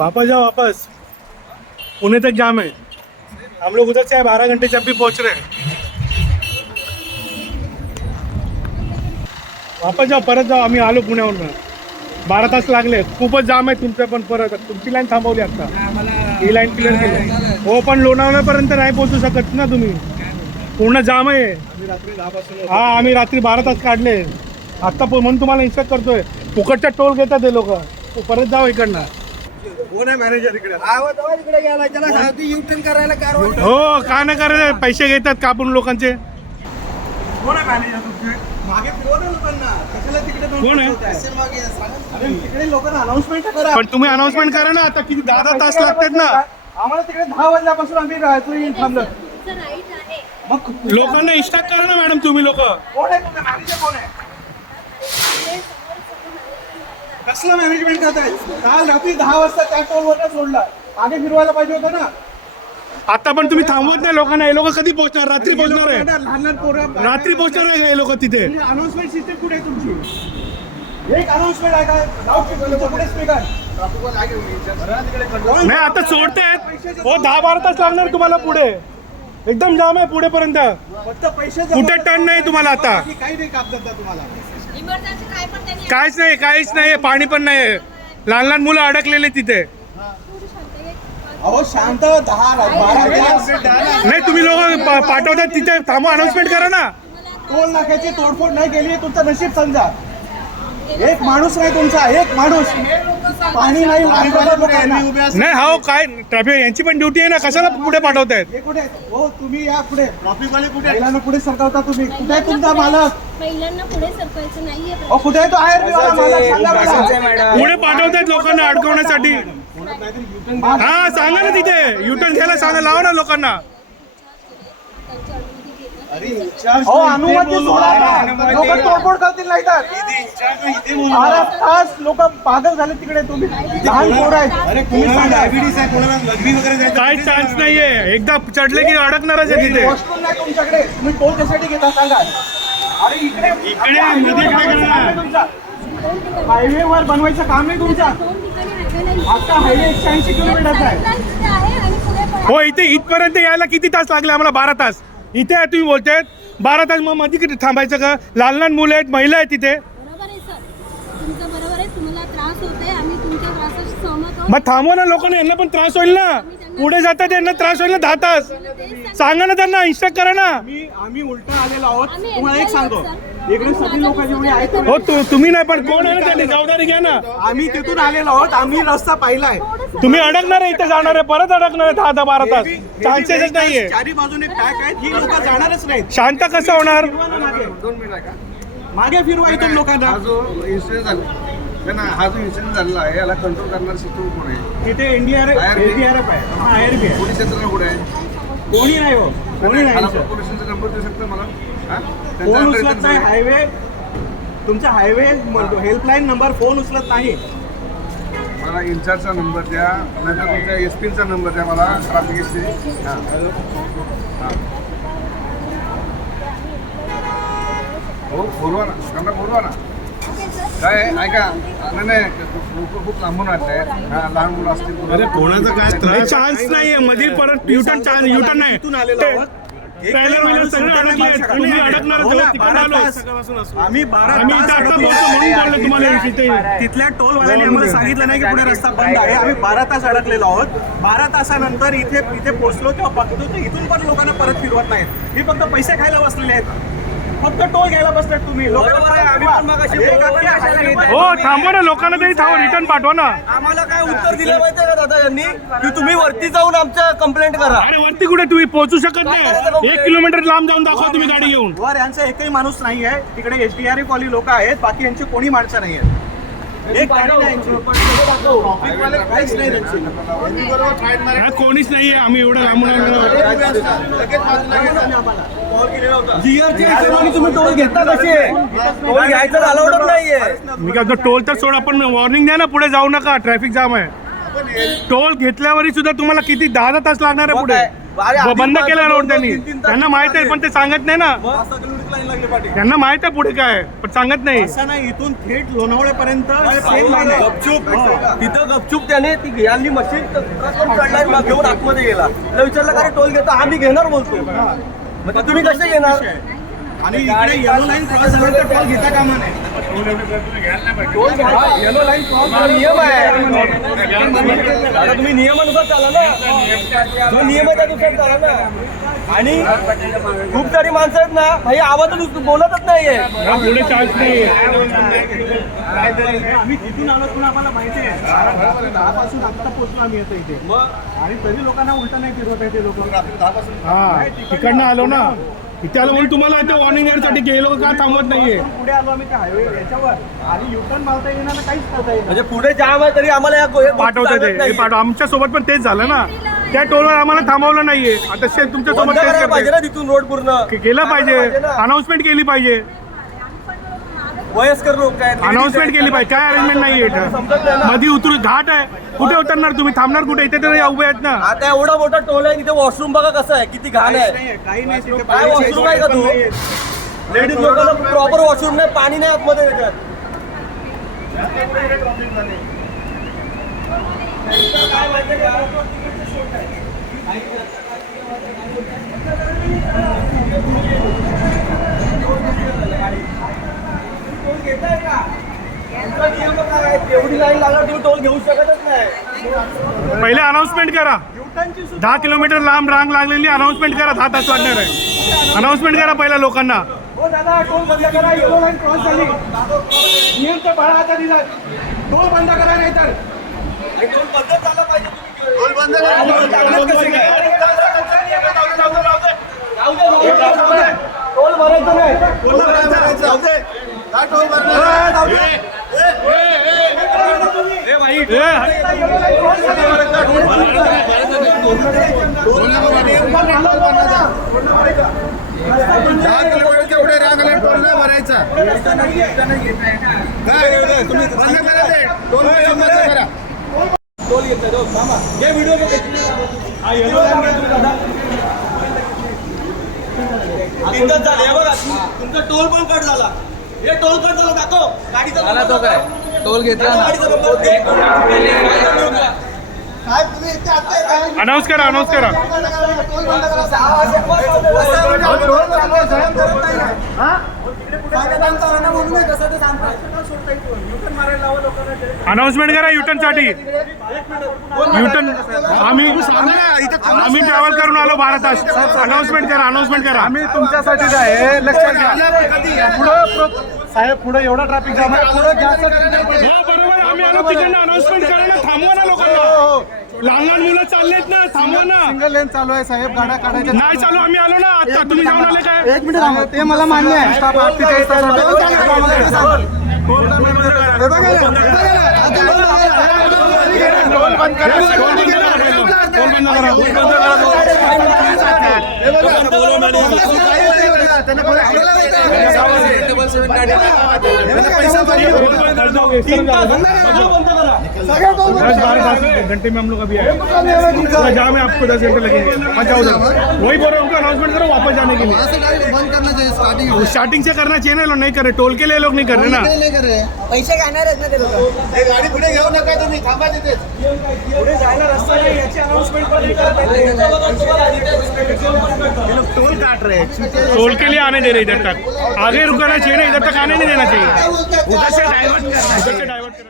वापस जाओ वापस। पुणे तक जाम है, हम लोग उधर से 12 घंटे जब भी पहुंच रहे हैं। वापस जाओ, परत जाओ। आम्ही आलो पुण्यावरून, 12 तास लागले। खूपच जाम आहे तुमचं पण। परत तुमची लाईन थांबवली आता, ही लाईन क्लिअर केली हो, पण लोणावळ्यापर्यंत नाही पोहोचू शकत ना तुम्ही, पूर्ण जाम आहे। हा, आम्ही रात्री 12 तास काढले आत्ता, म्हणून तुम्हाला इन्स्ट्रक्ट करतोय। फुकटचा टोल घेतात ते लोक, परत जाओ इकडनं। कोण आहे मॅनेजर इकडे? इकडे गेला, त्याला सांगतो युटर्न करायला कारवाई. हो, का नाही करायचं, पैसे घेतात कापून लोकांचे। कोण आहे मॅनेजर तुमचे? मागे फिरवा ना लोकांना, कशाला तिकडे कोण आहे? अरे तिकडे लोकांना अनाउन्समेंट करा. पण तुम्ही अनाउन्समेंट करा ना, आता किती 10 तास लागतात ना। आम्हाला तिकडे 10 वाजल्यापासून आम्ही राहतोय थांबलो। मग लोकांना इन्स्ट्रक्ट करा ना मॅडम, तुम्ही लोक। कोण आहे तुमचे मॅनेजर? कोण आहे? कसलं मॅनेजमेंट करताय? काल रात्री 10 वाजता त्या टोलवर सोडला, मागे फिरवायला पाहिजे होतं ना। आता पण तुम्ही थांबवत नाही लोकांना। हे लोक कधी पोहोचणार? रात्री पोहोचणार आहे, लहान लहान पोरं रात्री पोहोचणार आहे हे लोक तिथे। अनाउन्समेंट सिस्टम कुठे आहे तुमची? एक अनाउन्समेंट आहे का? पुढे स्पीकर नाही, आता सोडतायत हो, 10-12 तास लागणार तुम्हाला पुढे। एकदम जाम आहे पुढेपर्यंत, फक्त पैसे कुठे टर्न नाही तुम्हाला आता। काही नाही कागदात तुम्हाला. काहीच नाही, पाणी पण नाही। लहान लहान मुलं अडकलेले तिथे। अहो शांत 10-12 नाही, तुम्ही लोक पाठवतात तिथे, थांबवा, अनाउन्समेंट करा ना। टोल नाक्याची तोडफोड नाही केली, तुमचं नशीब समजा। एक माणूस नाही तुमचा, एक माणूस। पाणी नाही, नाही हो, काय ट्रॅफिक यांची पण ड्युटी आहे ना, कशाला पुढे पाठवतायत? हे कुठे? हो तुम्ही या पुढे। ट्रॅफिक वाले कुठे? महिलांना पुढे सरकवता तुम्ही। कुठे आहे तुमचा मालक? महिलांना पुढे सरकायचं नाहीये। अहो कुठे आहे तो आयर वाला मालक? सांगा मला। पुढे पाठवतायत लोकांना अडकवण्यासाठी। हा, सांगा ना तिथे युटर्न घ्यायला सांगा, लावा ना लोकांना। हो, अनुमती सोडा ना। लोक तोडफोड करतील नाही तर 12 तास लोक पागल झाले तिकडे। तुम्ही लहान पोरं आहेत। अरे तुम्ही डायबिटीस आहे, कोणाला लघवी वगैरे काही चान्स नाहीये, एकदा चढले की अडकणारच आहे तिथे। वॉशरूम नाही तुमच्याकडे, तुम्ही टोल कशासाठी घेता सांगा? अरे इकडे मध्ये काय करणार? हायवे वर बनवायचं काम नाही तुमचं। आता हायवे 180 किलोमीटरचा आहे। हो, इथे इथपर्यंत यायला किती तास लागले आम्हाला? 12 तास। इथे आहे तुम्ही बोलतायत 12 तास, मग मध्ये किती थांबायचं का? लहान लहान मुलं आहेत, महिला आहेत तिथे। बरोबर आहे सर, तुमचं बरोबर आहे, तुम्हाला त्रास होतोय, आम्ही तुमच्या त्रासाशी सहमत आहोत। मग थांबवा ना लोकांना, यांना पण त्रास होईल ना। पुढे जातात यांना त्रास होईल ना 10 तास। सांगा ना त्यांना, इन्स्ट्रक्ट करा ना। आम्ही उलटा आलेलो आहोत। तुम्हाला एक सांगतो, इकडे सगळी लोक जेवढी आहेत हो, तुम्ही नाही, पण कोण आहे ना, त्यांनी जबाबदारी घ्या ना। आम्ही तिथून आलेलो आहोत, आम्ही रस्ता पाहिलाय। तुम्ही अडकणार आहे, इथे जाणार आहे, परत अडकणार आहे 10-12 तास। चान्सेसच नाहीये। चारी बाजूने पॅक आहेत, ही लोक जाणारच नाहीत। शांत कसं होणार? मागे फिरवा इथून लोकांना। हा जो इन्सिडेंट झाला, हा जो इन्सिडेंट झालेला आहे, याला कंट्रोल करणार सिस्टम कोण आहे? तिथे एनडीआरएफ आहे, आयआरबी आहे। पोलीस यंत्रणा कुठे आहे? कोणी नाही हो, कोणी नाही सर। पोलीस स्टेशनचा नंबर देऊ शकता मला? फोन उचलत नाही हायवे, तुमचा हायवे हेल्पलाईन नंबर फोन उचलत नाही। मला इन्चार्जचा नंबर द्या, नंतर तुमच्या एसपीचा नंबर द्या मला, ट्रॅफिक एसपी। हो, बोलवा ना, त्यांना बोलवा ना। काय ऐका, नाही खूप लांबून वाटतंय, लहान मुलं असतील। अरे कोणाचा काय त्रास? चान्स नाहीये, मध्ये परत युटर्न नाही। इथून आलेलो आहोत, ट्रेलर वेलर सगळे अडकले, तुम्ही अडकणार आम्ही 12 आम्ही इथे आता बोलतो म्हणून बोललो तुम्हाला इथे। तिथल्या टोलवाल्याने आम्हाला सांगितलं नाही की पुढे रस्ता बंद आहे। आम्ही 12 तास अडकलेलो आहोत। 12 तासानंतर इथे पोहोचलो तेव्हा बघतो तर इथून पण लोकांना परत फिरवत नाहीत। हे फक्त पैसे खायला बसलेले आहेत, फक्त टोल घ्यायला बसतात तुम्ही। हो, थांबवा ना लोकांना, तरी थांबवा, रिटर्न पाठवा ना। आम्हाला काय उत्तर दिलं माहितीये का दादा यांनी, की तुम्ही वरती जाऊन आमच्या कंप्लेंट करा। अरे वरती कुठे तुम्ही पोहोचू शकत नाही? 1 किलोमीटर लांब जाऊन दाखवा तुम्ही गाडी घेऊन। वर यांचा एकही माणूस नाही आहे, तिकडे एसडीआरएफ वाली लोक आहेत, बाकी यांची कोणी माणसं नाही आहेत। एक गाडी नाही यांची, काहीच नाही त्यांची। कोणीच नाहीये, आम्ही एवढं लांबून तुम्ही टोल घेता कसे? टोल घ्यायचं अलाउडच नाहीये। मी काय टोल तर सोडा, पण वॉर्निंग द्या ना, पुढे जाऊ नका, ट्रॅफिक जाम आहे। टोल घेतल्यावरही सुद्धा तुम्हाला किती 10 तास लागणार आहे पुढे। आधी बंद केला रोड दोन- त्यांनी. तीन- तीन तास त्यांना माहित आहे पण ते सांगत नाही ना. 5 किलोमीटर लाईन लागली पाठी. त्यांना माहित आहे पुढे काय पण सांगत नाही. असं नाही, इथून थेट लोणावळ्यापर्यंत सेम लाईन आहे. गपचूप तिथं गपचूप त्याने ती यांनी मशीन चढलाय मग घेऊन आतमध्ये गेला. त्याला विचारलं का रे टोल घेतो आम्ही घेणार बोलतो. मग ते तुम्ही कसे घेणार? आणि इकडे येलो लाईन क्रॉस झाल्यानंतर टोल घेता कामा नाही. टोल घ्या. येलो लाईन क्रॉस हा नियम आहे. आता तुम्ही नियमानुसार चाला ना. जो नियम आहे त्यानुसार चाला ना. आणि खूप सारी माणसं आहेत ना भाई आवाजच बोलतच नाहीये. हा पुढे चान्स नाही. आम्ही तिथून आलो पण आम्हाला माहिती आहे 10 पासून आता पोहोचलो आम्ही आता इथे. आणि तरी लोकांना उलटा नाही फिरवत आहे ते लोक. हा तिकडनं आलो ना. इथे आलो म्हणून तुम्हाला इथे वॉर्निंग देण्यासाठी गेलो का थांबवत नाहीये. पुढे आलो आम्ही त्या हायवे याच्यावर आणि युटर्न मारता येणार ना, काहीच करता येणार. म्हणजे पुढे जाम आहे तरी आम्हाला या पाठवते ते पाठव. आमच्या सोबत पण तेच झालं ना. त्या टोलवर आम्हाला थांबवलं नाहीये. आता तुमच्या सोबत बंद तेच करायला पाहिजे करते. ना तिथून रोड पूर्ण केलं पाहिजे. अनाउन्समेंट केली पाहिजे. वयस्कर लोक आहेत. अनाउन्समेंट केली पाहिजे. काय अरेंजमेंट नाहीये समजत नाही इथं. ना. मध्ये उतरू घाट आहे. कुठे उतरणार तुम्ही? थांबणार कुठे? इथे तर उभे आहेत ना. आता एवढा मोठा टोल आहे तिथे वॉशरूम बघा कसं आहे किती घाण आहे. नाहीये, काही नाही तिथे. काय वॉशरूम आहे का तू? लेडीज लोकांना प्रॉपर वॉशरूम नाही पाणी नाही आतमध्ये त्याच्यात. एवढी लाईन लागणार तुम्ही टोल घेऊ शकतच नाही. पहिले अनाउन्समेंट करा. 10 किलोमीटर लांब रांग लागलेली अनाउन्समेंट करा. 10 तास लागणार आहे. अनाउन्समेंट करा पहिला लोकांना. हो दादा, टोल बंद करा. येलो लाईन क्रॉस झाली. नियम तर बाळा आता दिला. टोल बंद करा नाही तर टोल बंद झाला पाहिजे. टोल बंद करा. टोल भरायचं नाही. टोल भरायचं. का टोल भरणार? दहा किलोमीटरच्या पुढे रांग आली, टोल नाही भरायचा. काय तुम्ही बंद करा ते. टोल बंद करा. टोल घेतलाय तो थांबा. हे व्हिडिओ तीनच झाले हे बघा. तुमचा टोल पण कट झाला. हे टोल कट झाला दाखव. गाडीचा नंबर तो काय टोल घेतला. अनाऊन्स करा. अनाऊन्स करा. अनाउन्समेंट करा युटर्न साठी. युटर्न आम्ही ट्रॅव्हल करून आलो 12 तास. अनाउन्समेंट करा. अनाउन्समेंट करा. आम्ही तुमच्यासाठीच आहे. लक्षात घ्या. पुढं साहेब पुढे एवढा ट्रॅफिक जाम आहे. पुढं जास्त बरोबर. आम्ही आलो तिकडनं. अनाउन्समेंट करा ना. थांबवा ना लोकांना. लहान लहान मुलं चाललेत ना. थांबवा ना. सिंगल लेन चालू आहे साहेब. गाड्या काढायच्या नाही चालू. आम्ही आलो ना आता. तुम्ही जाऊन आले काय? एक मिनिट थांबा. ते मला मान्य आहे. टोल बंद करा. टोल बंद करा. घंटे में हम लोग अभी आए. पूरा जाम है. आपको 10 घंटे लगेंगे. मत जाओ उधर. वही बोल रहा हूँ. उनको अनाउंसमेंट करो वापस जाने के लिए. बंद करना चाहिए स्टार्टिंग. स्टार्टिंग से करना चाहिए ना. लोग नहीं कर रहे. टोल के लिए लोग नहीं कर रहे ना. नाही करे. पैसे घेणार आहेत ना ते लोक. हे गाडी पुढे घेऊ नका तुम्ही. थांबा तिथेच. पुढे जायला रस्ता नाही याची अनाउन्समेंट पण नाही करत आहे. ये लोग टोल काट रहे हैं. टोल के लिए आने दे रहे इधर तक. आगे रुकना चाहिए ना. इधर तक आने नहीं देना चाहिए. काय बोलताय? उधर से डाइवर्ट करना.